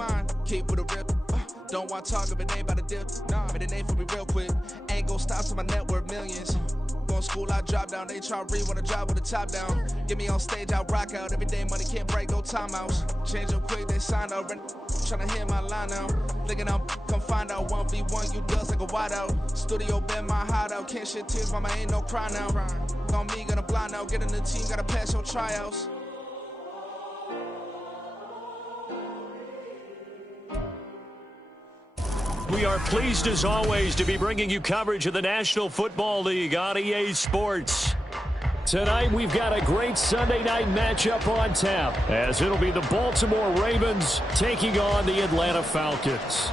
mine. Keep with a rip. Don't want to talk if it ain't about a dip. Nah, but it ain't for me real quick. Ain't gon' stop till my net worth millions. Going school, I drop down. They try to read when I drive with the top down. Get me on stage, I rock out. Every day money can't break, no timeouts. Change up quick, they sign up. Tryna hear my line now. Thinking I'm come find out 1v1, you dust like a wideout. Studio been my hideout. Can't shed tears, mama ain't no cry now. On me, gonna blind out. Get in the team, gotta pass your tryouts. We are pleased as always to be bringing you coverage of the National Football League on EA Sports. Tonight we've got a great Sunday night matchup on tap, as it'll be the Baltimore Ravens taking on the Atlanta Falcons.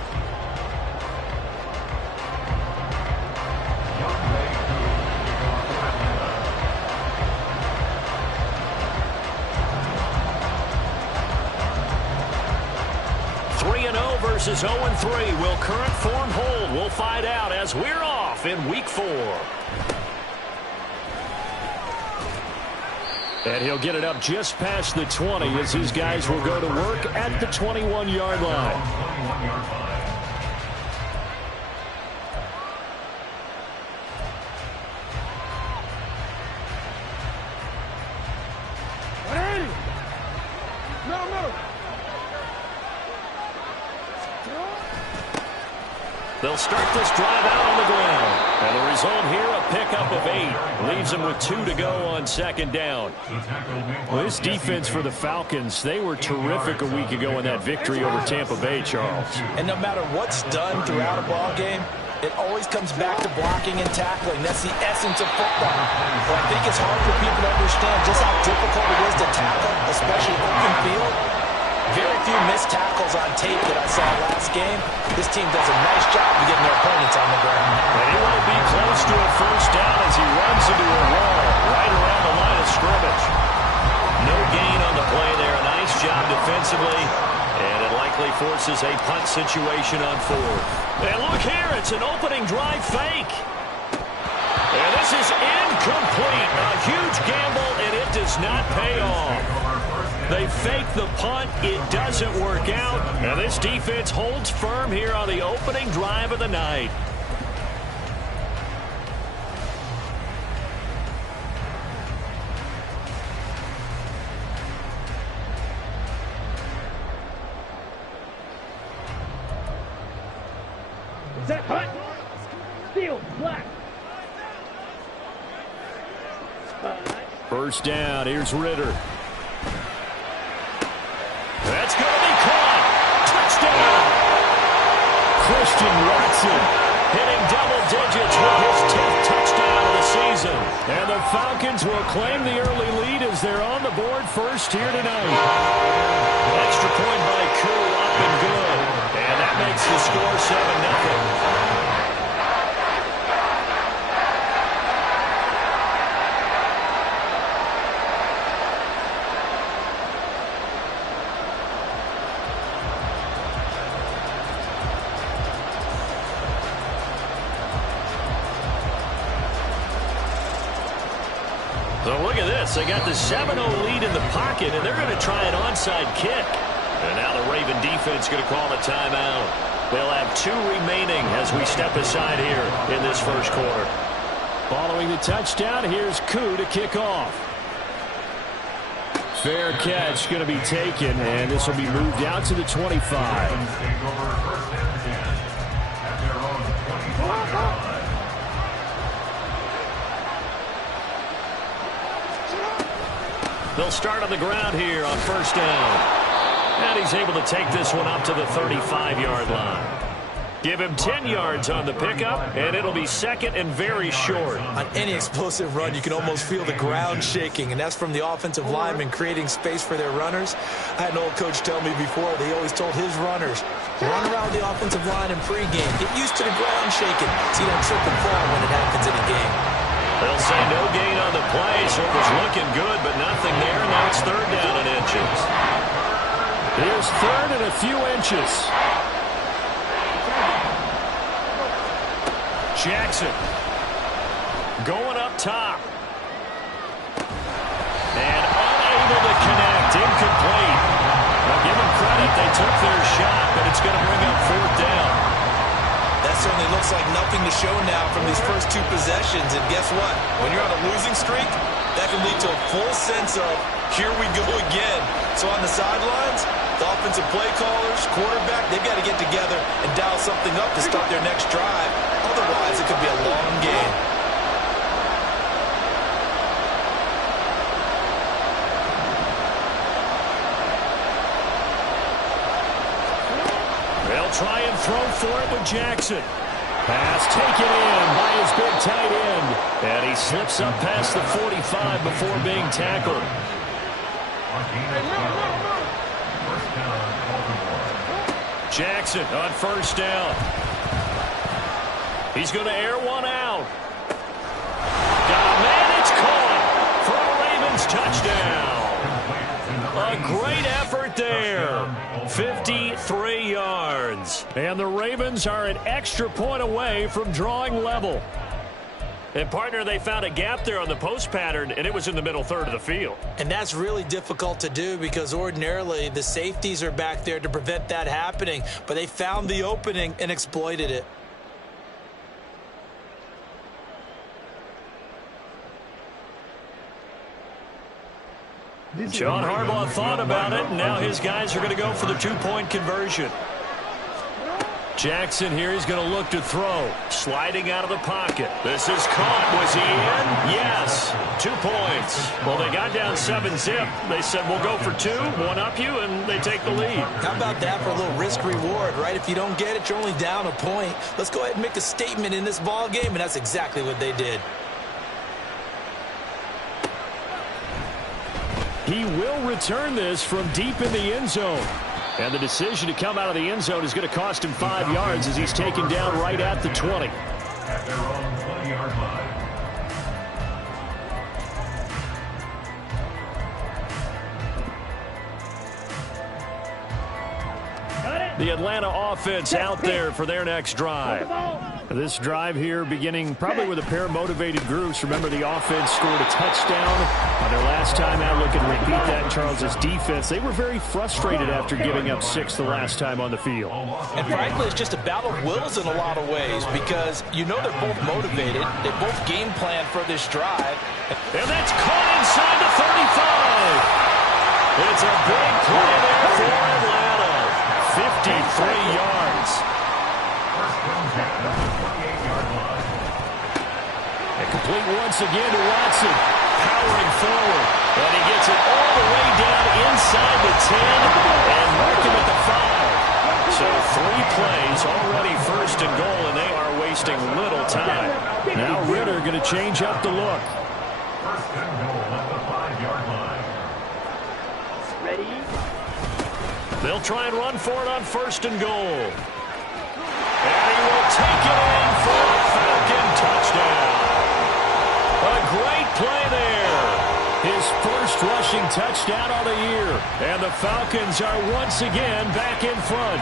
Versus 0-3. Will current form hold? We'll find out as we're off in Week 4. And he'll get it up just past the 20 as his guys will go to work at the 21-yard line. They'll start this drive out on the ground. And the result here, a pickup of 8. Leaves them with 2 to go on second down. Well, this defense for the Falcons, they were terrific a week ago in that victory over Tampa Bay, Charles. And no matter what's done throughout a ball game, it always comes back to blocking and tackling. That's the essence of football. But I think it's hard for people to understand just how difficult it is to tackle, especially open field. Very few missed tackles on tape that I saw last game. This team does a nice job of getting their opponents on the ground. And he will be close to a first down as he runs into a wall right around the line of scrimmage. No gain on the play there. A nice job defensively. And it likely forces a punt situation on 4th. And look here, it's an opening drive fake. And this is incomplete. A huge gamble, and it does not pay off. They fake the punt. It doesn't work out. And this defense holds firm here on the opening drive of the night. Set, punt. Field, black. First down. Here's Ritter. That's going to be caught. Touchdown. Christian Watson hitting double digits with his 10th touchdown of the season. And the Falcons will claim the early lead as they're on the board first here tonight. Extra point by Koo, up and good. And that makes the score 7-0. So look at this. They got the 7-0 lead in the pocket, and they're going to try an onside kick. And now the Raven defense going to call a timeout. They'll have 2 remaining as we step aside here in this first quarter. Following the touchdown, here's Koo to kick off. Fair catch going to be taken, and this will be moved out to the 25. They'll start on the ground here on first down. And he's able to take this one up to the 35-yard line. Give him 10 yards on the pickup, and it'll be second and very short. On any explosive run, you can almost feel the ground shaking, and that's from the offensive linemen creating space for their runners. I had an old coach tell me before, they always told his runners, run around the offensive line in pregame. Get used to the ground shaking so you don't trip and fall when it happens in a game. They'll say no gain on the play, so it was looking good, but nothing there. Now it's third down in inches. Here's third and a few inches. Jackson going up top. And unable to connect. Incomplete. Now give them credit. They took their shot. looks like nothing to show now from these first two possessions. And guess what? When you're on a losing streak, that can lead to a full sense of, here we go again. So on the sidelines, the offensive play callers, quarterback, they've got to get together and dial something up to start their next drive. Otherwise, it could be a long game. They'll try and throw for it with Jackson. Pass taken in by his big tight end. And he slips up past the 45 before being tackled. Jackson on first down. He's going to air one out. Got a man, it's caught for a Ravens touchdown. A great effort there. 53 yards. And the Ravens are an extra point away from drawing level. And, partner, they found a gap there on the post pattern, and it was in the middle third of the field. And that's really difficult to do because ordinarily the safeties are back there to prevent that happening. But they found the opening and exploited it. John Harbaugh thought about it, and now his guys are going to go for the two-point conversion. Jackson here, he's going to look to throw. Sliding out of the pocket. This is caught. Was he in? Yes. 2 points. Well, they got down 7-zip. They said, we'll go for 2, one up you, and they take the lead. How about that for a little risk-reward, right? If you don't get it, you're only down a point. Let's go ahead and make a statement in this ball game, and that's exactly what they did. He will return this from deep in the end zone. And the decision to come out of the end zone is going to cost him 5 yards as he's taken down right at the 20. At their own 20-yard line. The Atlanta offense out there for their next drive. This drive here beginning probably with a pair of motivated groups. Remember, the offense scored a touchdown on their last time out. Look and repeat that in Charles's defense. They were very frustrated after giving up 6 the last time on the field. And frankly, it's just a battle of wills in a lot of ways because you know they're both motivated. They both game plan for this drive. And that's caught inside the 35. It's a big play there for Atlanta. 53 yards. And complete once again to Watson. Powering forward. And he gets it all the way down inside the 10 and mark him at the 5. So 3 plays already first and goal, and they are wasting little time. Now Ritter going to change up the look. First and goal at the 5-yard line. Ready? They'll try and run for it on first and goal. And he will take it in for a Falcon touchdown. A great play there. His first rushing touchdown of the year. And the Falcons are once again back in front.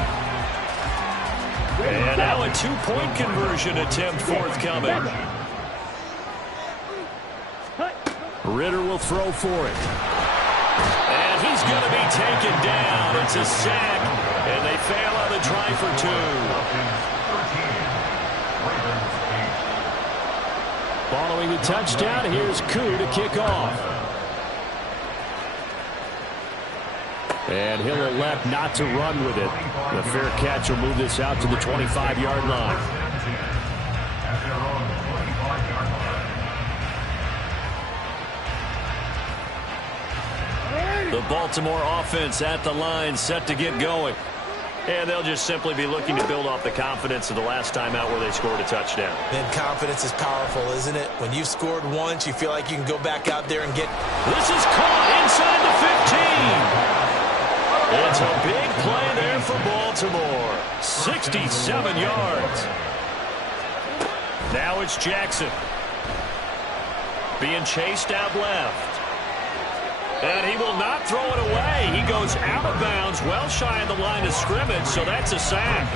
And now a 2-point conversion attempt forthcoming. Ritter will throw for it. And he's going to be taken down. It's a sack, and they fail on the try for 2. Following the touchdown, here's Koo to kick off. And he'll elect not to run with it. The fair catch will move this out to the 25-yard line. The Baltimore offense at the line, set to get going. And they'll just simply be looking to build off the confidence of the last time out where they scored a touchdown. And confidence is powerful, isn't it? When you've scored once, you feel like you can go back out there and get... This is caught inside the 15. It's a big play there for Baltimore. 67 yards. Now it's Jackson. Being chased out left. And he will not throw it away. He goes out of bounds, well shy of the line of scrimmage, so that's a sack.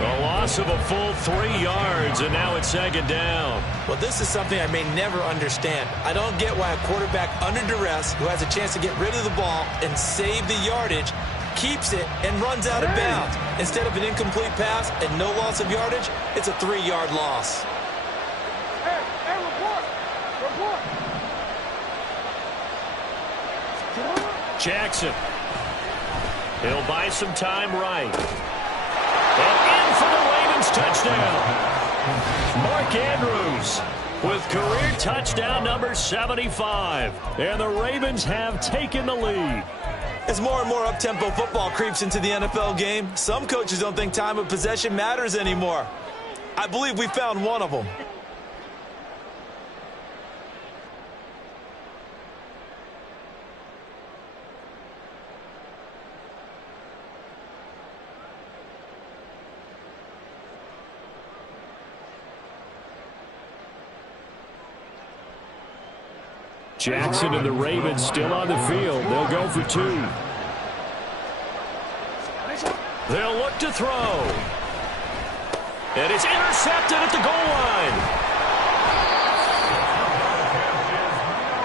A loss of a full 3 yards, and now it's second down. Well, this is something I may never understand. I don't get why a quarterback under duress who has a chance to get rid of the ball and save the yardage keeps it and runs out of bounds. Instead of an incomplete pass and no loss of yardage, it's a 3-yard loss. Hey, report. Jackson. He'll buy some time right. And in for the Ravens touchdown. Mark Andrews with career touchdown number 75. And the Ravens have taken the lead. As more and more up-tempo football creeps into the NFL game, some coaches don't think time of possession matters anymore. I believe we found one of them. Jackson and the Ravens still on the field. They'll go for 2. They'll look to throw. And it's intercepted at the goal line.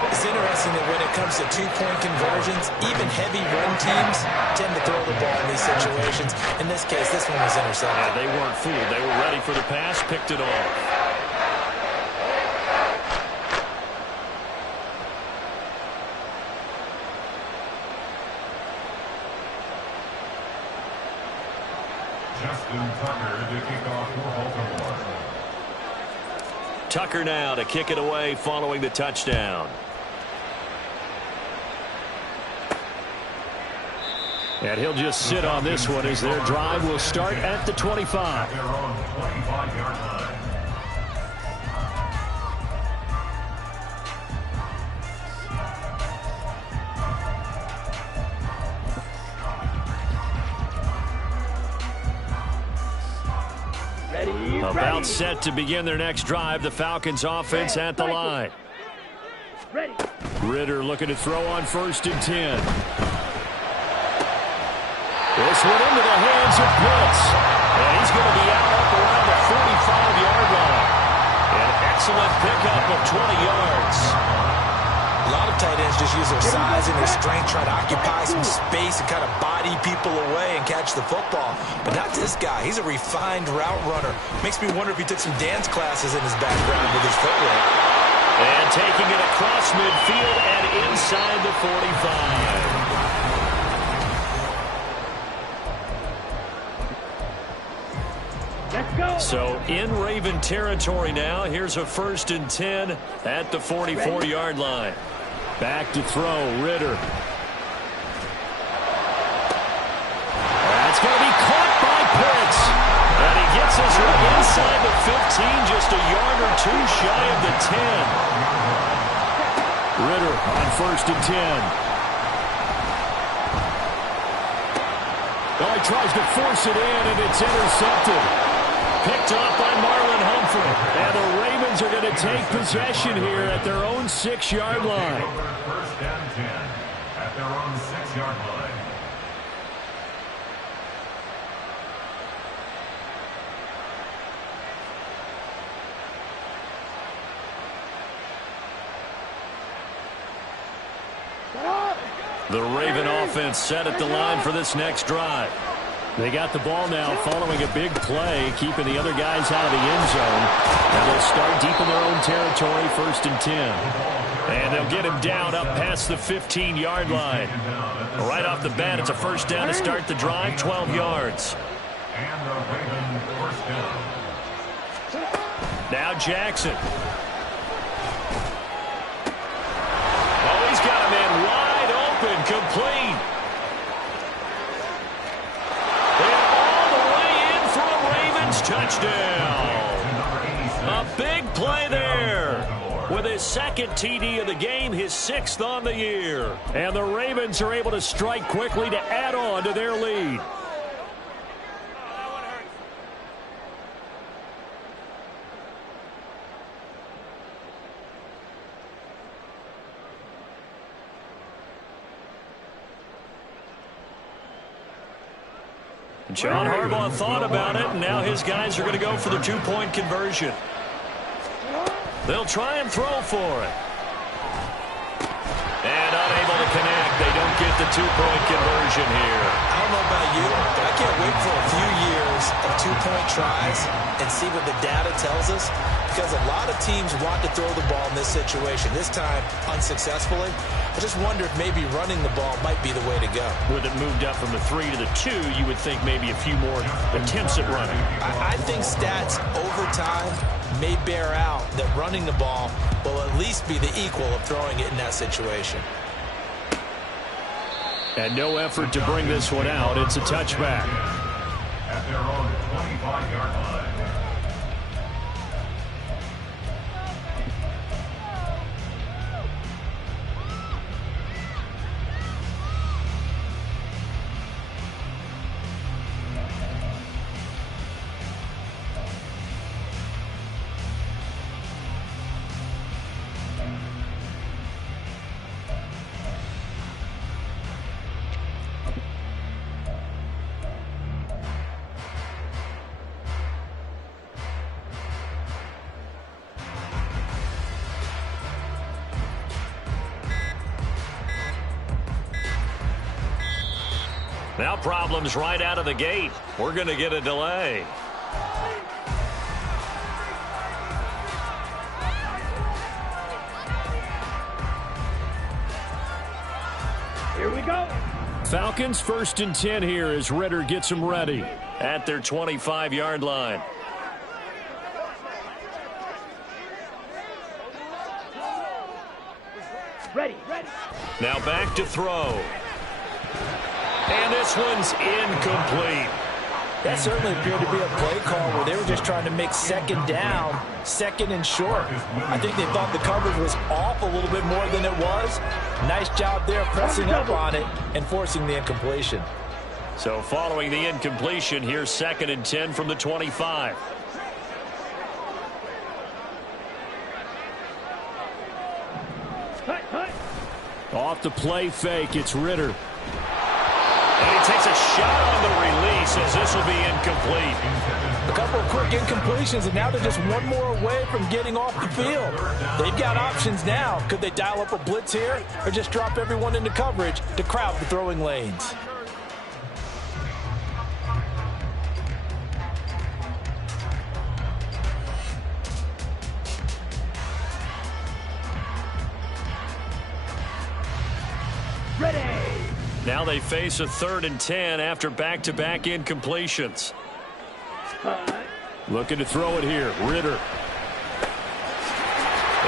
It's interesting that when it comes to two-point conversions, even heavy run teams tend to throw the ball in these situations. In this case, this one was intercepted. Yeah, they weren't fooled. They were ready for the pass, picked it off. Tucker now to kick it away following the touchdown. And he'll just sit on this one as their drive will start at the 25. They're on the 25-yard line. About set to begin their next drive. The Falcons offense at the line. Ready. Ritter looking to throw on 1st and 10. This one into the hands of Pitts. And he's going to be out up around the 45-yard line. An excellent pickup of 20 yards. A lot of tight ends just use their size and their strength, try to occupy some space and kind of body people away and catch the football. But not this guy. He's a refined route runner. Makes me wonder if he took some dance classes in his background with his footwork. And taking it across midfield and inside the 45. Let's go. So in Raven territory now. Here's a 1st and 10 at the 44-yard line. Back to throw, Ritter. That's going to be caught by Pitts. And he gets us right inside the 15, just a yard or 2 shy of the 10. Ritter on 1st and 10. Oh, he tries to force it in, and it's intercepted. Picked off by Marlon Humphrey. And the Ravens are going to take possession here at their own 6-yard line. 1st and 10 at their own 6-yard line. The Raven offense set at the line for this next drive. They got the ball now following a big play, keeping the other guys out of the end zone. And they'll start deep in their own territory, 1st and 10. And they'll get him down up past the 15-yard line. Right off the bat, it's a 1st down to start the drive, 12 yards. And the Raven 1st down. Now Jackson. Oh, he's got a man wide open, complete. Touchdown. A big play there. With his 2nd TD of the game, his 6th on the year. And the Ravens are able to strike quickly to add on to their lead. John Harbaugh thought about it, and now his guys are going to go for the 2-point conversion. They'll try and throw for it. And unable to connect. They don't get the two-point conversion here. I don't know about you, but I can't wait for a few years of two-point tries and see what the data tells us, because a lot of teams want to throw the ball in this situation. This time, unsuccessfully. I just wonder if maybe running the ball might be the way to go. With it moved up from the 3 to the 2, you would think maybe a few more attempts at running. I think stats over time may bear out that running the ball will at least be the equal of throwing it in that situation. And no effort to bring this one out. It's a touchback. At their own 25-yard line. Now problems right out of the gate. We're going to get a delay. Here we go. Falcons 1st and 10 here as Ritter gets them ready at their 25-yard line. Ready. Now back to throw. And this one's incomplete. That certainly appeared to be a play call where they were just trying to make second down, second and short. I think they thought the coverage was off a little bit more than it was. Nice job there pressing up on it and forcing the incompletion. So following the incompletion, here's 2nd and 10 from the 25. Off the play fake, it's Ritter. And he takes a shot on the release as this will be incomplete. A couple of quick incompletions, and now they're just one more away from getting off the field. They've got options now. Could they dial up a blitz here or just drop everyone into coverage to crowd the throwing lanes? Ready. Now they face a 3rd and 10 after back-to-back incompletions. Looking to throw it here, Ritter.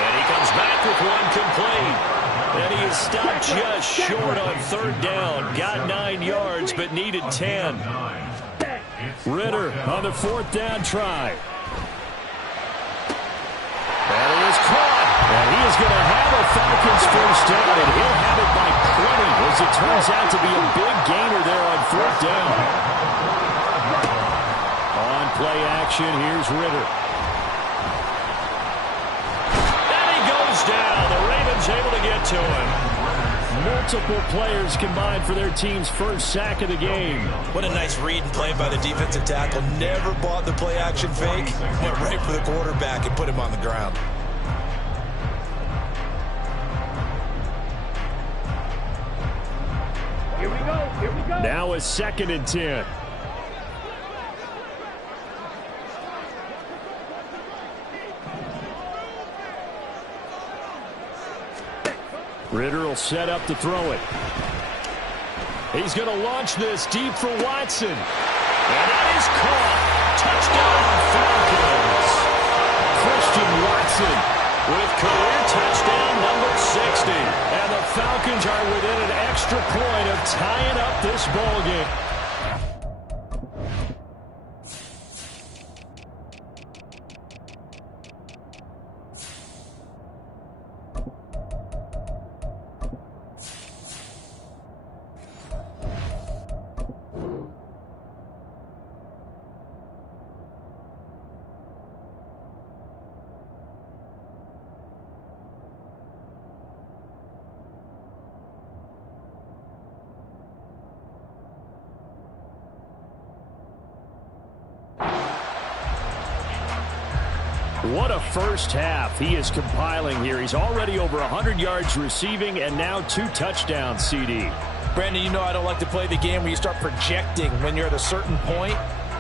And he comes back with one complete. And he is stopped just short on 3rd down. Got 9 yards, but needed 10. Ritter on the 4th down try. And he is caught. And he is going to have a Falcons 1st down, and he'll have it by 20, as it turns out to be a big gainer there on 4th down. On play action, here's Ritter. And he goes down. The Ravens able to get to him. Multiple players combined for their team's first sack of the game. What a nice read and play by the defensive tackle. Never bought the play action fake. Went right for the quarterback and put him on the ground. Here we go. Now a 2nd and 10. Ritter will set up to throw it. He's going to launch this deep for Watson. And that is caught. Touchdown, Falcons. Christian Watson with career touchdown number 60. And the Falcons are within an extra point of tying up this ball game. What a first half he is compiling here. He's already over 100 yards receiving and now 2 touchdowns, CD. Brandon, you know I don't like to play the game where you start projecting when you're at a certain point.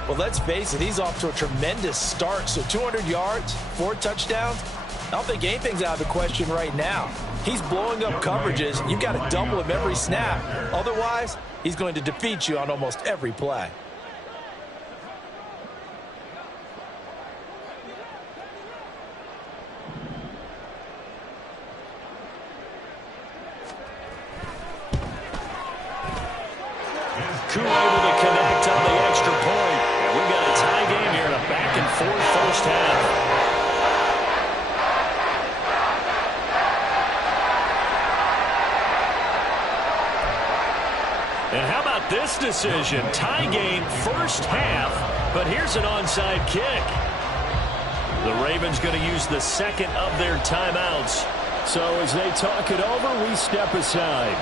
Well, let's face it, he's off to a tremendous start. So 200 yards, 4 touchdowns. I don't think anything's out of the question right now. He's blowing up coverages. You've got to double him every snap. Otherwise, he's going to defeat you on almost every play. Able to connect on the extra point. And we've got a tie game here in a back-and-forth first half. And how about this decision? Tie game first half, but here's an onside kick. The Ravens going to use the second of their timeouts. So as they talk it over, we step aside.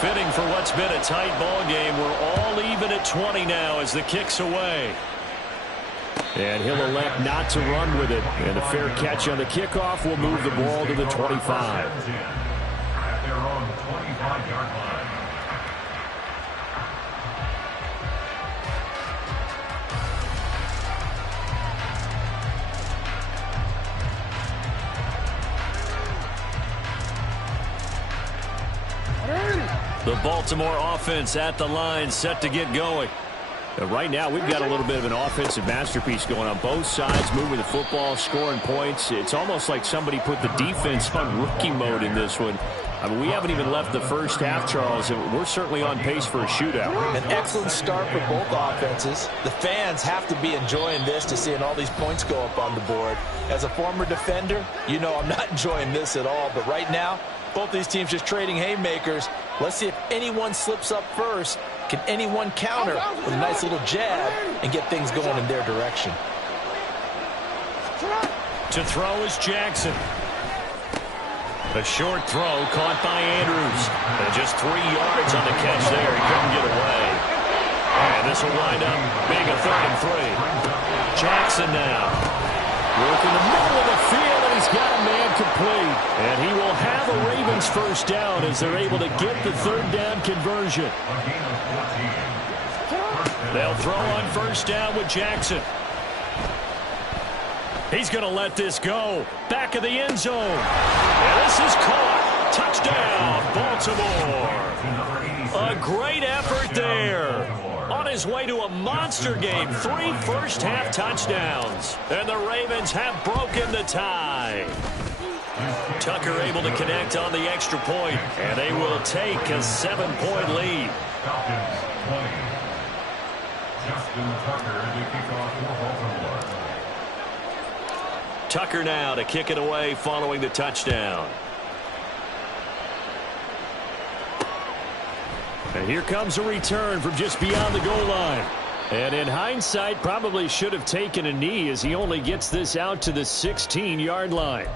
Fitting for what's been a tight ball game. We're all even at 20 now as the kick's away. And he'll elect not to run with it. And a fair catch on the kickoff will move the ball to the 25. At their own 25-yard line. The Baltimore offense at the line, set to get going. Right now, we've got a little bit of an offensive masterpiece going on both sides, moving the football, scoring points. It's almost like somebody put the defense on rookie mode in this one. I mean, we haven't even left the first half, Charles, and we're certainly on pace for a shootout. An excellent start for both offenses. The fans have to be enjoying this to seeing all these points go up on the board. As a former defender, you know I'm not enjoying this at all, but right now, both these teams just trading haymakers. Let's see if anyone slips up first. Can anyone counter with a nice little jab and get things going in their direction? To throw is Jackson. A short throw caught by Andrews. And just 3 yards on the catch there. He couldn't get away. And this will wind up being a 3rd and 3. Jackson now. Working the middle of the field, and he's got a man complete. And he will have a Ravens first down as they're able to get the 3rd down conversion. They'll throw on first down with Jackson. He's going to let this go. Back of the end zone. And this is caught. Touchdown, Baltimore. A great effort there. On his way to a monster game. 3 first-half touchdowns. And the Ravens have broken the tie. Tucker able to connect on the extra point. And they will take a 7-point lead. Falcons 20. Justin Tucker to kick off for Baltimore. Tucker now to kick it away following the touchdown. And here comes a return from just beyond the goal line. And in hindsight, probably should have taken a knee as he only gets this out to the 16-yard line.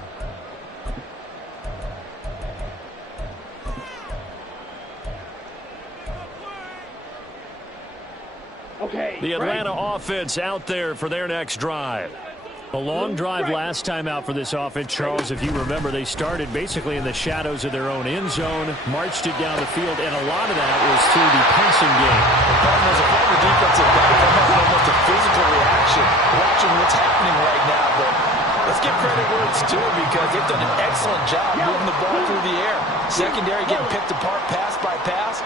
Okay. The Atlanta offense out there for their next drive. A long drive last time out for this offense, Charles. If you remember, they started basically in the shadows of their own end zone, marched it down the field, and a lot of that was through the passing game. The problem is a former defensive back, I'm having almost a physical reaction watching what's happening right now. But let's give credit where it's due because they've done an excellent job moving the ball through the air. Secondary getting picked apart pass by pass.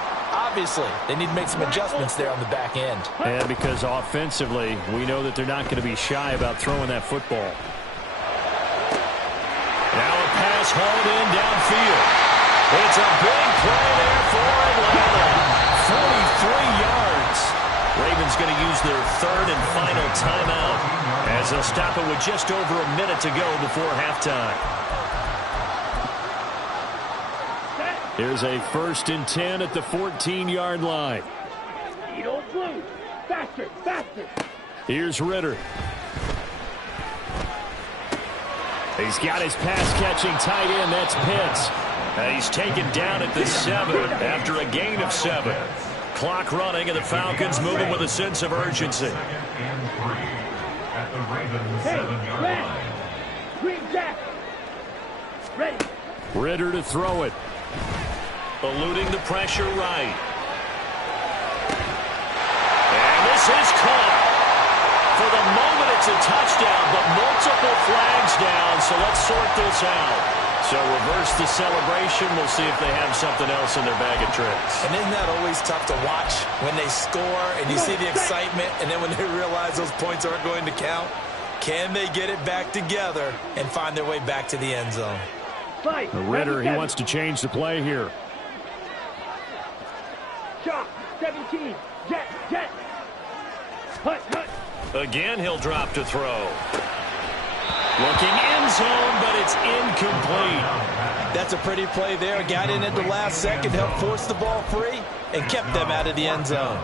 Obviously, they need to make some adjustments there on the back end. And because offensively, we know that they're not going to be shy about throwing that football. Now a pass hauled in downfield. It's a big play there for Atlanta. 43 yards. Ravens going to use their 3rd and final timeout as they'll stop it with just over a minute to go before halftime. Here's a 1st and 10 at the 14-yard line. Speed old blue. Faster, faster. Here's Ritter. He's got his pass-catching tight end. That's Pitts. He's taken down at the 7 after a gain of 7. Clock running, and the Falcons moving with a sense of urgency. 2nd and 3 at the Ravens 7-yard line. Green Jack. Ready. Ritter to throw it. Eluding the pressure right. And this is caught. For the moment, it's a touchdown, but multiple flags down, so let's sort this out. So reverse the celebration. We'll see if they have something else in their bag of tricks. And isn't that always tough to watch when they score and you see the excitement, and then when they realize those points aren't going to count? Can they get it back together and find their way back to the end zone? Ritter, he wants to change the play here. Shot, 17, jet. Hut. Again, he'll drop to throw. Looking end zone, but it's incomplete. That's a pretty play there. Got in at the last second, helped force the ball free, and kept them out of the end zone.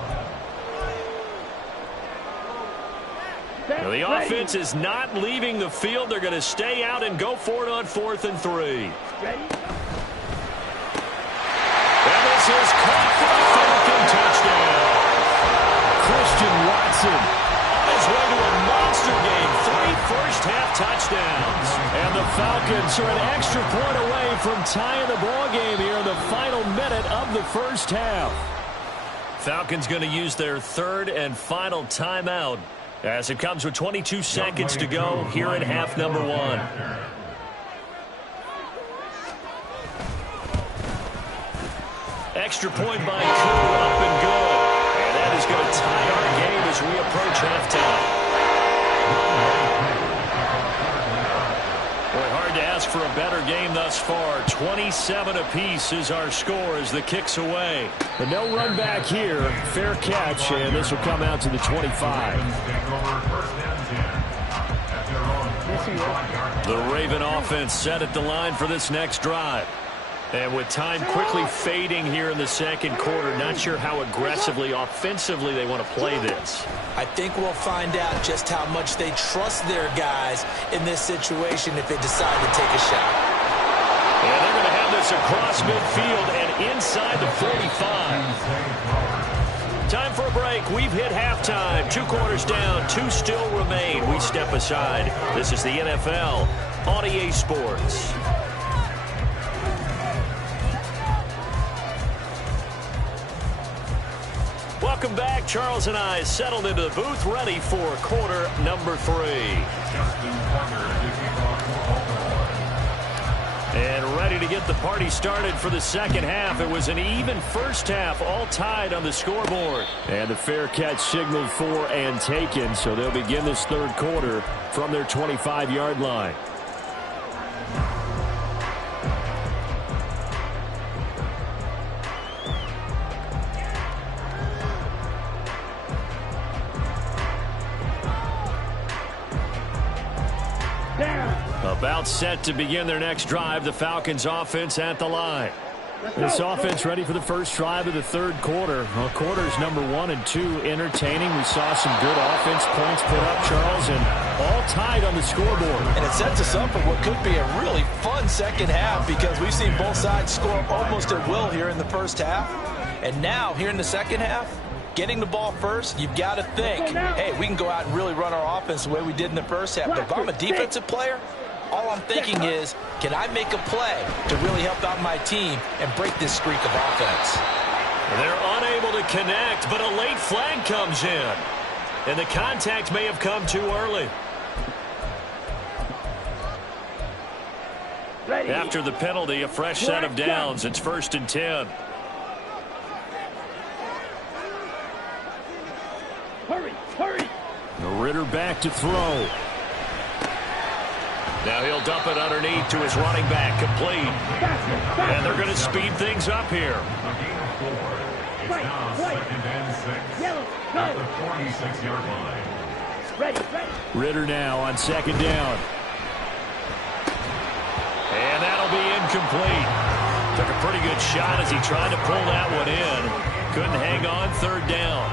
Now, the offense is not leaving the field. They're going to stay out and go for it on 4th and 3. Ready? And this is caught for a Falcon touchdown. Christian Watson on his way to a monster game. 3 first-half touchdowns. And the Falcons are an extra point away from tying the ball game here in the final minute of the first half. Falcons going to use their 3rd and final timeout, as it comes with 22 seconds to go here in half number 1. Extra point by Koo, up and good. And that is going to tie our game as we approach halftime. Boy, hard to ask for a better game thus far. 27 apiece is our score as the kick's away. But no run back here. Fair catch, and this will come out to the 25. The Raven offense set at the line for this next drive. And with time quickly fading here in the second quarter, not sure how aggressively, offensively they want to play this. I think we'll find out just how much they trust their guys in this situation if they decide to take a shot. And they're going to have this across midfield and inside the 45. Time for a break. We've hit halftime. 2 quarters down, 2 still remain. We step aside. This is the NFL on EA Sports. Welcome back. Charles and I settled into the booth, ready for quarter number 3. And ready to get the party started for the second half. It was an even first half, all tied on the scoreboard. And the fair catch signaled for and taken, so they'll begin this 3rd quarter from their 25-yard line. About set to begin their next drive. The Falcons offense at the line. This offense ready for the first drive of the 3rd quarter. Well, quarters number 1 and 2 entertaining. We saw some good offense points put up, Charles, and all tied on the scoreboard. And it sets us up for what could be a really fun second half, because we've seen both sides score almost at will here in the first half. And now, here in the second half, getting the ball first, you've got to think, hey, we can go out and really run our offense the way we did in the first half. But if I'm a defensive player, all I'm thinking is, can I make a play to really help out my team and break this streak of offense? They're unable to connect, but a late flag comes in. And the contact may have come too early. After the penalty, a fresh set of downs. It's 1st and 10. Hurry! Ritter back to throw. Now he'll dump it underneath to his running back, complete. And they're going to speed things up here. Ritter now on 2nd down. And that'll be incomplete. Took a pretty good shot as he tried to pull that one in. Couldn't hang on, 3rd down.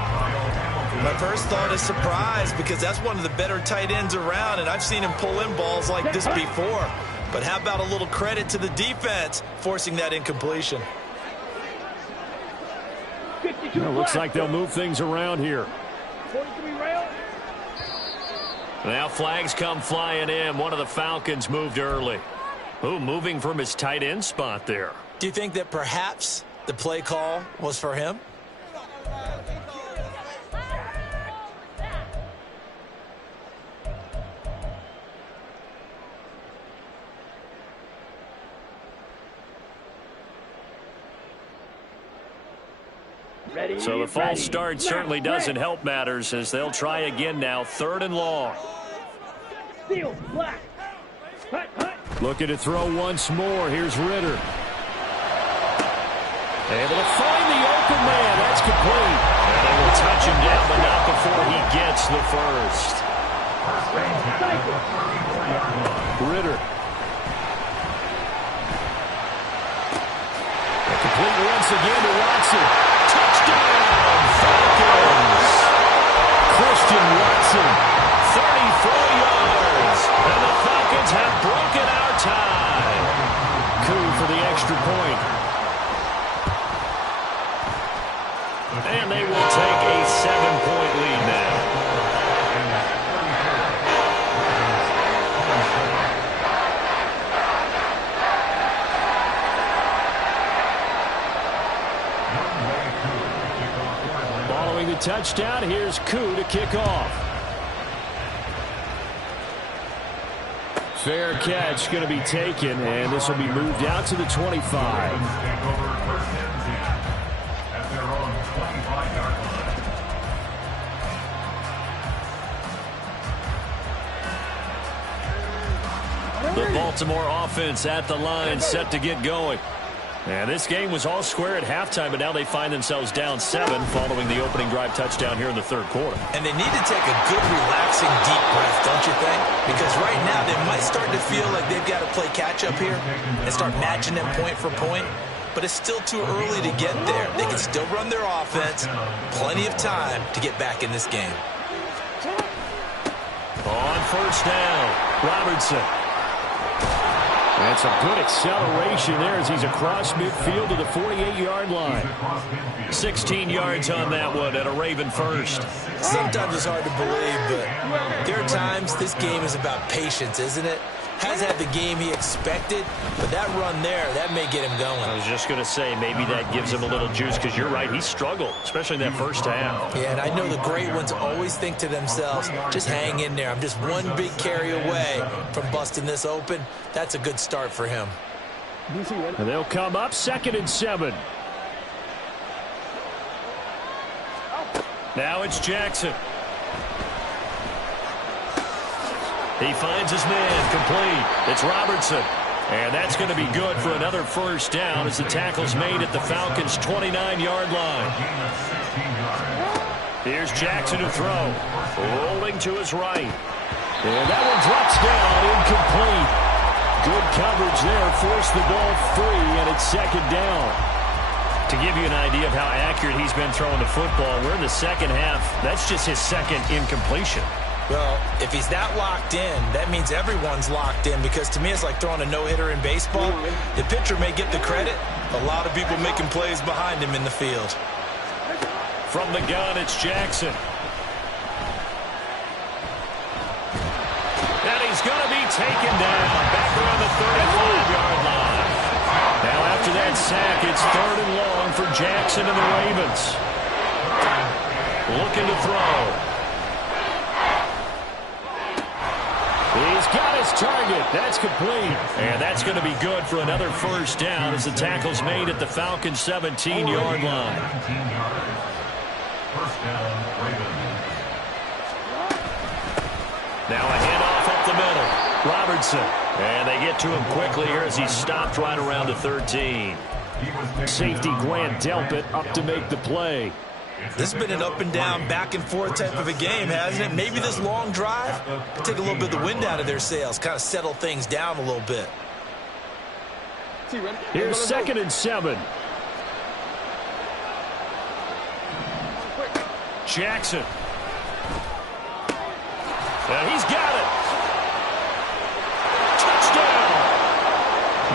My first thought is surprise, because that's one of the better tight ends around, and I've seen him pull in balls like this before. But how about a little credit to the defense forcing that incompletion? Well, looks like they'll move things around here. Now flags come flying in. One of the Falcons moved early. Oh, moving from his tight end spot there. Do you think that perhaps the play call was for him? So the false start certainly doesn't help matters as they'll try again now. 3rd and long. Looking to throw once more. Here's Ritter. Able to find the open man. That's complete. And they will touch him down, but not before he gets the first. Ritter. Complete once again to Watson. Touchdown, Falcons. Christian Watson, 34 yards. And the Falcons have broken our tie. Coup for the extra point. And they will take a 7-point lead now. Following the touchdown, here's Koo to kick off. Fair catch going to be taken, and this will be moved out to the 25. The Baltimore offense at the line, set to get going. And this game was all square at halftime, but now they find themselves down 7 following the opening drive touchdown here in the 3rd quarter. And they need to take a good, relaxing, deep breath, don't you think? Because right now they might start to feel like they've got to play catch-up here and start matching them point for point. But it's still too early to get there. They can still run their offense. Plenty of time to get back in this game. On 1st down, Robertson. That's a good acceleration there as he's across midfield to the 48-yard line. 16 yards on that one and a Raven first. Sometimes it's hard to believe, but there are times this game is about patience, isn't it? Has had the game he expected, but that run there, that may get him going. I was just going to say, maybe that gives him a little juice because you're right, he struggled, especially in that first half. Yeah, and I know the great ones always think to themselves, just hang in there. I'm just one big carry away from busting this open. That's a good start for him. And they'll come up 2nd and 7. Now it's Jackson. He finds his man, complete. It's Robertson. And that's going to be good for another 1st down as the tackle's made at the Falcons' 29-yard line. Here's Jackson to throw. Rolling to his right. And that one drops down, incomplete. Good coverage there, forced the ball free, and it's 2nd down. To give you an idea of how accurate he's been throwing the football, we're in the 2nd half. That's just his 2nd incompletion. Well, if he's that locked in, that means everyone's locked in, because to me it's like throwing a no-hitter in baseball. The pitcher may get the credit. A lot of people making plays behind him in the field. From the gun, it's Jackson. And he's going to be taken down back around the 35-yard line. Now after that sack, it's 3rd and long for Jackson and the Ravens. Looking to throw. He's got his target. That's complete. And that's going to be good for another 1st down as the tackle's made at the Falcons' 17-yard line. 1st down, Ravens. Now a handoff up the middle. Robertson. And they get to him quickly here as he's stopped right around the 13. Safety Grant Delpit up to make the play. This has been an up and down, back and forth type of a game, hasn't it? Maybe this long drive could take a little bit of the wind out of their sails, kind of settle things down a little bit. Here's 2nd and 7. Jackson. And he's got it. Touchdown.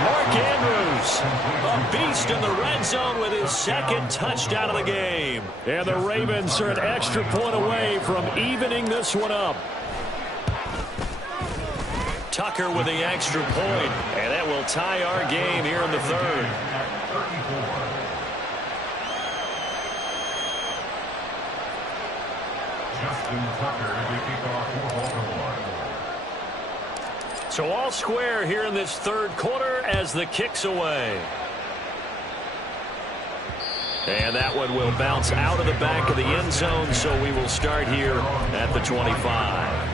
Mark Andrews, a beast in the red zone with his 2nd touchdown of the game. And the Ravens are an extra point away from evening this one up. Tucker with the extra point, and that will tie our game here in the third. Justin Tucker to kick off for Baltimore. So all square here in this third quarter as the kick's away. And that one will bounce out of the back of the end zone, so we will start here at the 25.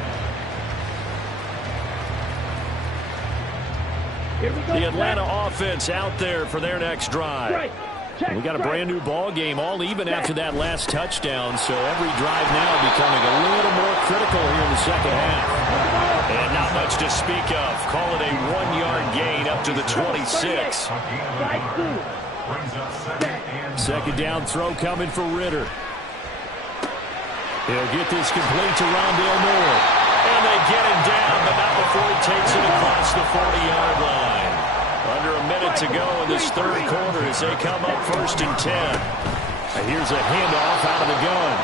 The Atlanta offense out there for their next drive. We got a brand new ball game, all even after that last touchdown, so every drive now becoming a little more critical here in the second half. And not much to speak of. Call it a 1-yard gain up to the 26. Second down throw coming for Ritter. He'll get this complete to Rondale Moore. And they get him down, but not before he takes it across the 40-yard line. Under a minute to go in this third quarter as they come up 1st and 10. And here's a handoff out of the gun.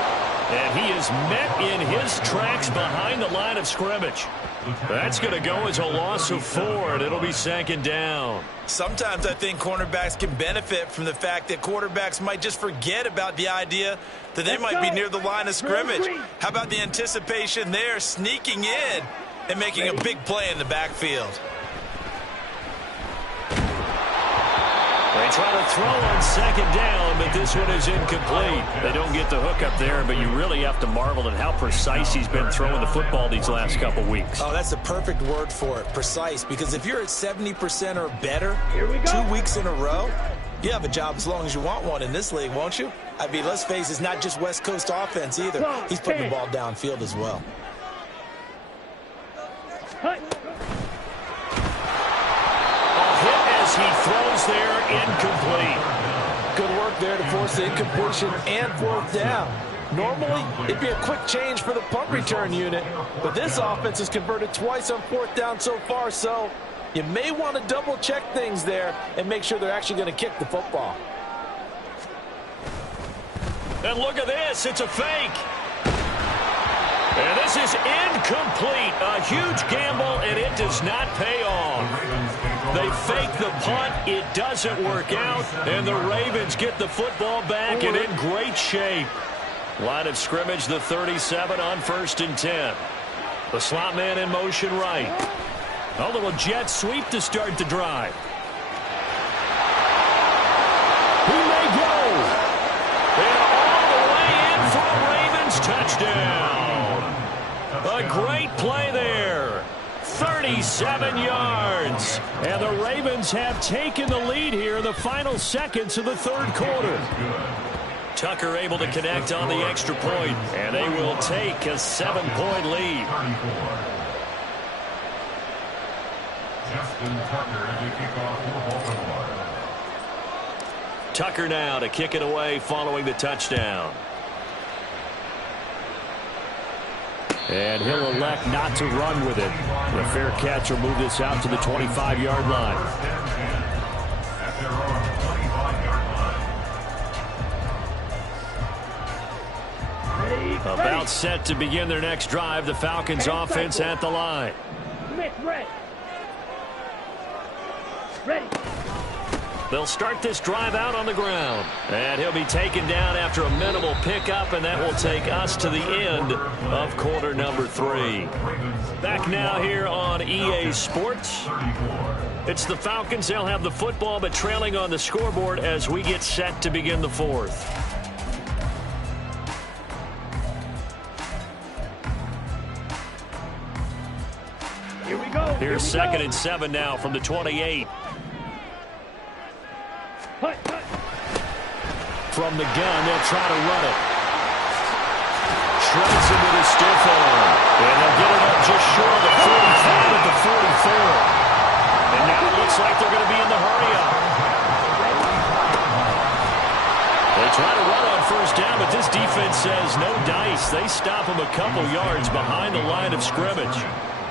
And he is met in his tracks behind the line of scrimmage. That's going to go as a loss of 4, and it'll be 2nd down. Sometimes I think cornerbacks can benefit from the fact that quarterbacks might just forget about the idea that they might be near the line of scrimmage. How about the anticipation there, sneaking in and making a big play in the backfield? They try to throw on 2nd down, but this one is incomplete. They don't get the hook up there, but you really have to marvel at how precise he's been throwing the football these last couple weeks. Oh, that's the perfect word for it, precise, because if you're at 70% or better 2 weeks in a row, you have a job as long as you want one in this league, won't you? I mean, let's face it, it's not just West Coast offense either. He's putting the ball downfield as well. He throws there, incomplete. Good work there to force the incompletion and 4th down. Normally, it'd be a quick change for the punt return unit, but this offense has converted twice on 4th down so far, so you may want to double-check things there and make sure they're actually going to kick the football. And look at this, it's a fake. And this is incomplete. A huge gamble, and it does not pay off. They fake the punt. It doesn't work out, and the Ravens get the football back and in great shape. Line of scrimmage, the 37 on 1st and 10. The slot man in motion right. A little jet sweep to start the drive. He may go. And all the way in for a Ravens touchdown. A great play there. 37 yards. And the Ravens have taken the lead here in the final seconds of the third quarter. Tucker able to connect on the extra point, and they will take a 7-point lead. Justin Tucker to kick off for Baltimore. Tucker now to kick it away following the touchdown. And he'll elect not to run with it. The fair catch will move this out to the 25-yard line. About set to begin their next drive. The Falcons offense at the line. Ready. They'll start this drive out on the ground. And he'll be taken down after a minimal pickup, and that will take us to the end of quarter number 3. Back now here on EA Sports. It's the Falcons. They'll have the football, but trailing on the scoreboard as we get set to begin the 4th. Here we go. Here's 2nd and 7 now from the 28. From the gun, they'll try to run it. Shreds him with his stiff arm. And they'll get it up just short of the 45 at the 44. And now it looks like they're going to be in the hurry-up. They try to run on 1st down, but this defense says no dice. They stop him a couple yards behind the line of scrimmage.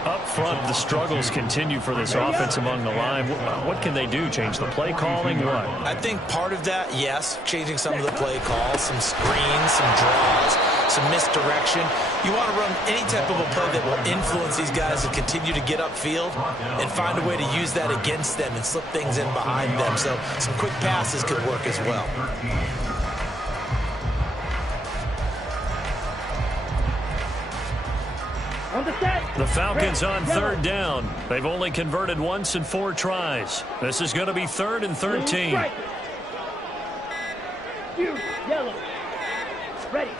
Up front, the struggles continue for this offense among the line. What can they do? Change the play calling? What? I think part of that, yes, changing some of the play calls, some screens, some draws, some misdirection. You want to run any type of a play that will influence these guys to continue to get upfield and find a way to use that against them and slip things in behind them. So some quick passes could work as well. The Falcons on third down. They've only converted once in 4 tries. This is going to be 3rd and 13. Yellow. Ready.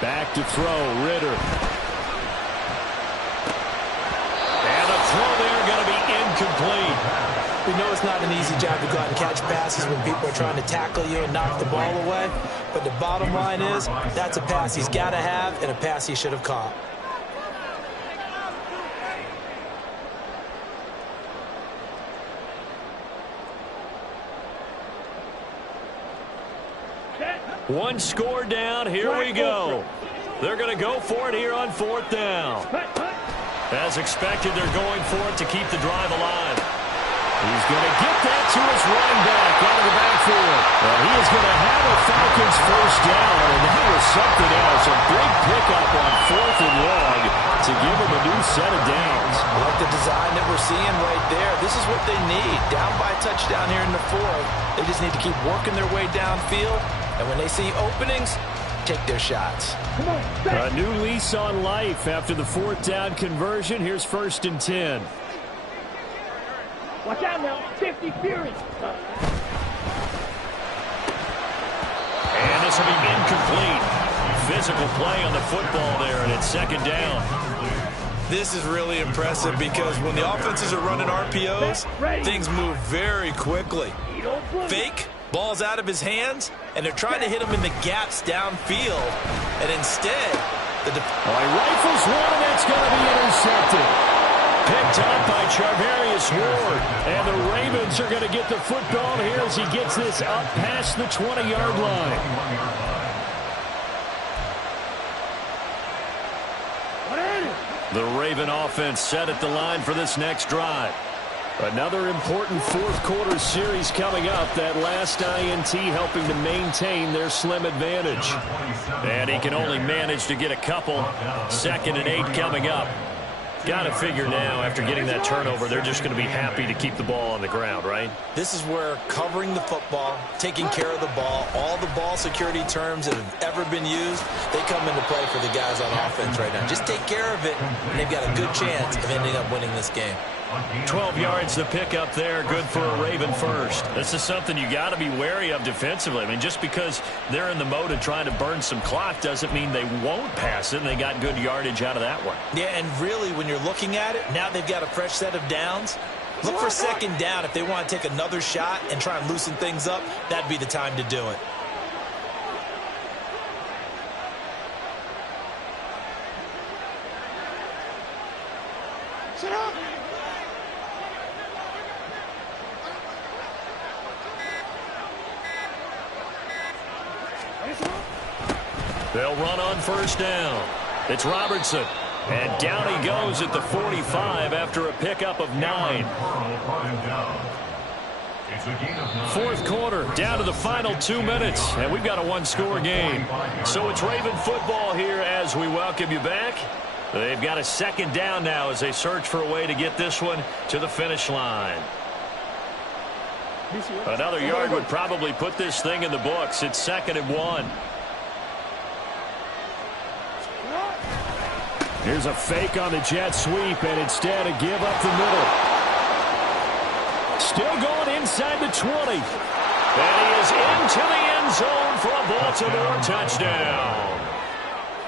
Back to throw, Ritter. And the throw there going to be incomplete. We know it's not an easy job to go out and catch passes when people are trying to tackle you and knock the ball away. But the bottom line is, that's a pass he's got to have and a pass he should have caught. One score down. Here we go. They're going to go for it here on 4th down. As expected, they're going for it to keep the drive alive. He's going to get that to his running back out of the backfield. Well, he is going to have a Falcons first down, and that was something else. A big pickup on 4th and long to give him a new set of downs. I like the design that we're seeing right there. This is what they need. Down by a touchdown here in the 4th. They just need to keep working their way downfield. And when they see openings, take their shots. A new lease on life after the 4th down conversion. Here's 1st and 10. Watch out now. 50 Fury. And this will be incomplete. Physical play on the football there, and it's 2nd down. This is really impressive because when the offenses are running RPOs, things move very quickly. Fake. Ball's out of his hands, and they're trying to hit him in the gaps downfield. And instead, he rifles one, and that's going to be intercepted. Picked up by Charvarius Ward. And the Ravens are going to get the football here as he gets this up past the 20-yard line. The Raven offense set at the line for this next drive. Another important 4th quarter series coming up. That last INT helping to maintain their slim advantage. And he can only manage to get a couple. 2nd and 8 coming up. Got to figure now, after getting that turnover, they're just going to be happy to keep the ball on the ground, right? This is where covering the football, taking care of the ball, all the ball security terms that have ever been used, they come into play for the guys on offense right now. Just take care of it, and they've got a good chance of ending up winning this game. 12 yards to pick up there. Good for a Raven first. This is something you got to be wary of defensively. I mean, just because they're in the mode of trying to burn some clock doesn't mean they won't pass it, and they got good yardage out of that one. Yeah, and really, when you're looking at it, now they've got a fresh set of downs. Look for 2nd down. If they want to take another shot and try and loosen things up, that'd be the time to do it. Sit up. They'll run on 1st down. It's Robertson. And down he goes at the 45 after a pickup of 9. 4th quarter, down to the final 2 minutes. And we've got a 1-score game. So it's Raven football here as we welcome you back. They've got a 2nd down now as they search for a way to get this one to the finish line. Another yard would probably put this thing in the books. It's 2nd and 1. Here's a fake on the jet sweep, and instead a give up the middle. Still going inside the 20. And he is into the end zone for a Baltimore touchdown.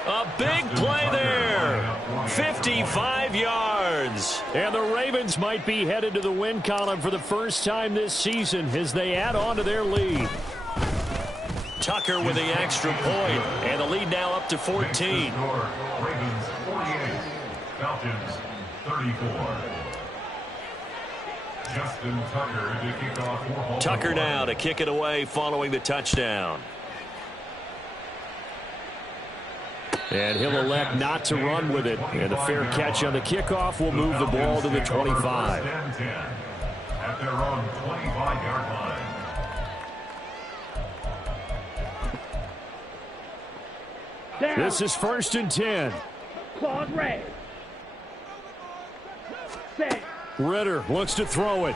A big play there. 55 yards. And the Ravens might be headed to the win column for the first time this season as they add on to their lead. Tucker with the extra point, and the lead now up to 14. Ravens 48, Falcons 34. Justin Tucker to kick off for Baltimore. Tucker now to kick it away following the touchdown. And he'll elect not to run with it. And a fair catch on the kickoff will move the ball to the 25. At their own 25-yard line. Down. This is 1st and 10. Claude Ray. Set. Ritter looks to throw it.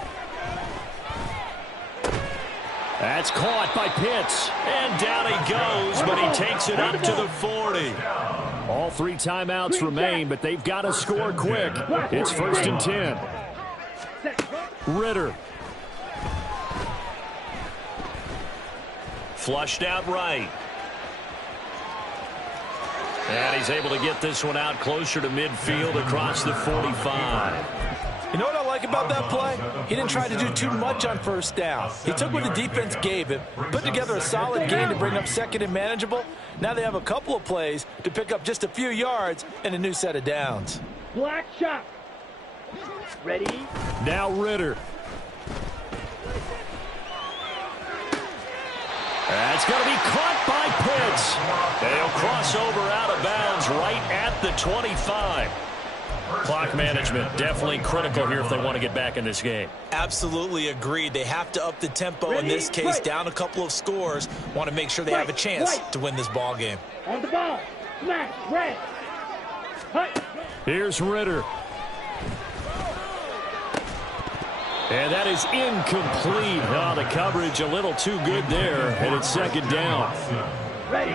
That's caught by Pitts. And down he goes, but he takes it up to the 40. All 3 timeouts remain, but they've got to score quick. It's 1st and 10. Ritter. Flushed out right. And he's able to get this one out closer to midfield across the 45. You know what I like about that play? He didn't try to do too much on 1st down. He took what the defense gave him, put together a solid game to bring up 2nd and manageable. Now they have a couple of plays to pick up just a few yards and a new set of downs. Black shot. Ready? Now Ritter. That's going to be caught by Pitts. They'll cross over out of bounds right at the 25. Clock management definitely critical here if they want to get back in this game. Absolutely agreed. They have to up the tempo in this case, down a couple of scores. Want to make sure they have a chance to win this ball game. On the ball. Smash. Red. Hut. Here's Ritter. And that is incomplete. Oh, the coverage a little too good there, and it's 2nd down. Ready.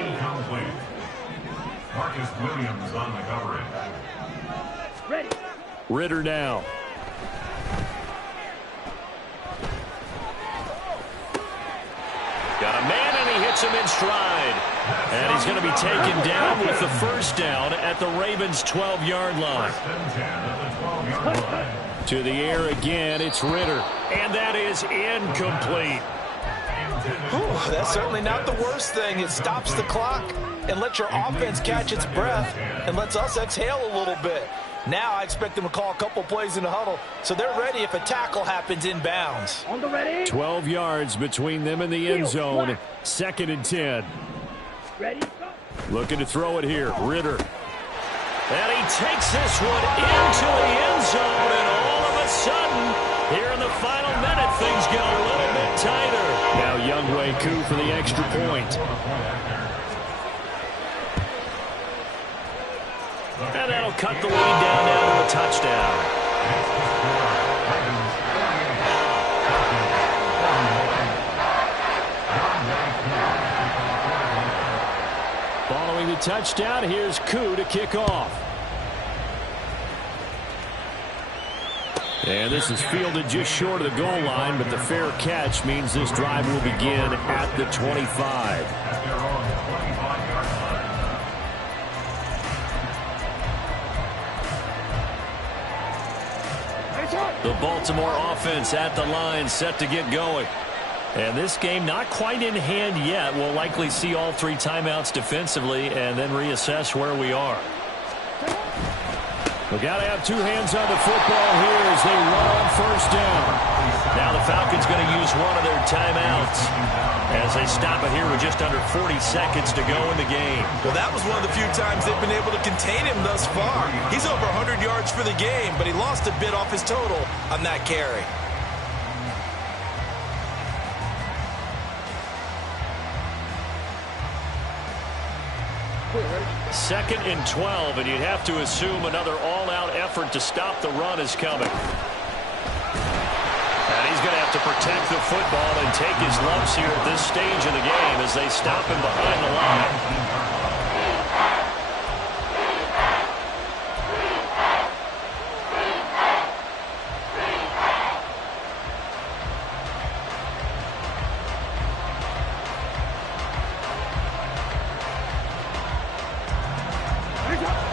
Marcus Williams on the coverage. Ready. Ritter now. Got a man, and he hits him in stride. And he's going to be taken down with the 1st down at the Ravens' 12-yard line. To the air again, it's Ritter. And that is incomplete. Ooh, that's certainly not the worst thing. It stops the clock and lets your offense catch its breath and lets us exhale a little bit. Now I expect them to call a couple plays in the huddle, so they're ready if a tackle happens inbounds. On the ready. 12 yards between them and the end zone. 2nd and 10. Ready. Looking to throw it here. Ritter. And he takes this one into the end zone, and all of a sudden, here in the final minute, things get a little bit tighter. Now Younghoe Koo for the extra point. And that'll cut the lead down now to a touchdown. Following the touchdown, here's Koo to kick off. And this is fielded just short of the goal line, but the fair catch means this drive will begin at the 25. The Baltimore offense at the line, set to get going. And this game not quite in hand yet. We'll likely see all 3 timeouts defensively and then reassess where we are. We've got to have 2 hands on the football here as they run on 1st down. Now the Falcons going to use one of their timeouts as they stop it here with just under 40 seconds to go in the game. Well, that was one of the few times they've been able to contain him thus far. He's over 100 yards for the game, but he lost a bit off his total on that carry. 2nd and 12, and you'd have to assume another all-out effort to stop the run is coming. And he's going to have to protect the football and take his lumps here at this stage of the game as they stop him behind the line.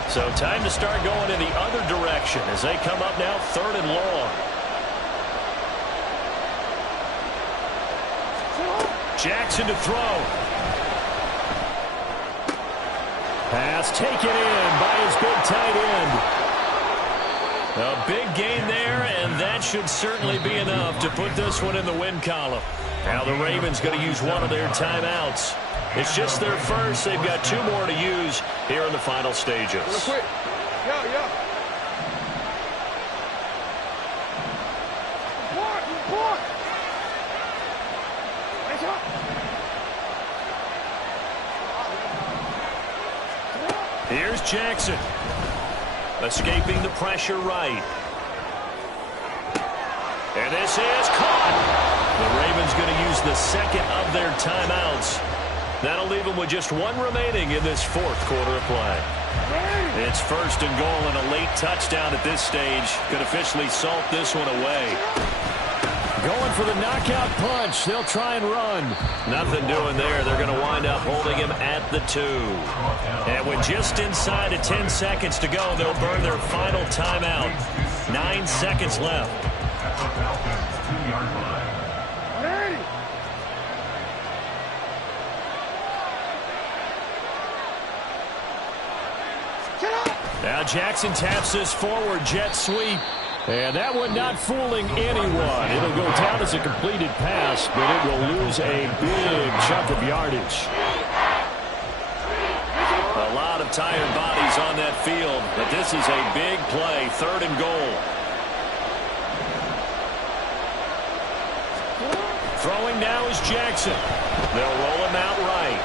So time to start going in the other direction as they come up now 3rd and long. Jackson to throw. Pass taken in by his big tight end. A big gain there, and that should certainly be enough to put this one in the win column. Now the Ravens going to use one of their timeouts. It's just their first. They've got 2 more to use here in the final stages. Real quick. Yeah. Block. Nice up. Here's Jackson. Escaping the pressure right. And this is caught. The Ravens going to use the second of their timeouts. That'll leave them with just one remaining in this fourth quarter of play. It's first and goal, and a late touchdown at this stage could officially salt this one away. Going for the knockout punch. They'll try and run. Nothing doing there. They're going to wind up holding him at the 2. And with just inside of 10 seconds to go, they'll burn their final timeout. 9 seconds left. At the Falcons' 2-yard line. Now Jackson taps this forward jet sweep. And that one not fooling anyone. It'll go down as a completed pass, but it will lose a big chunk of yardage. A lot of tired bodies on that field, but this is a big play, 3rd and goal. Throwing now is Jackson. They'll roll him out right.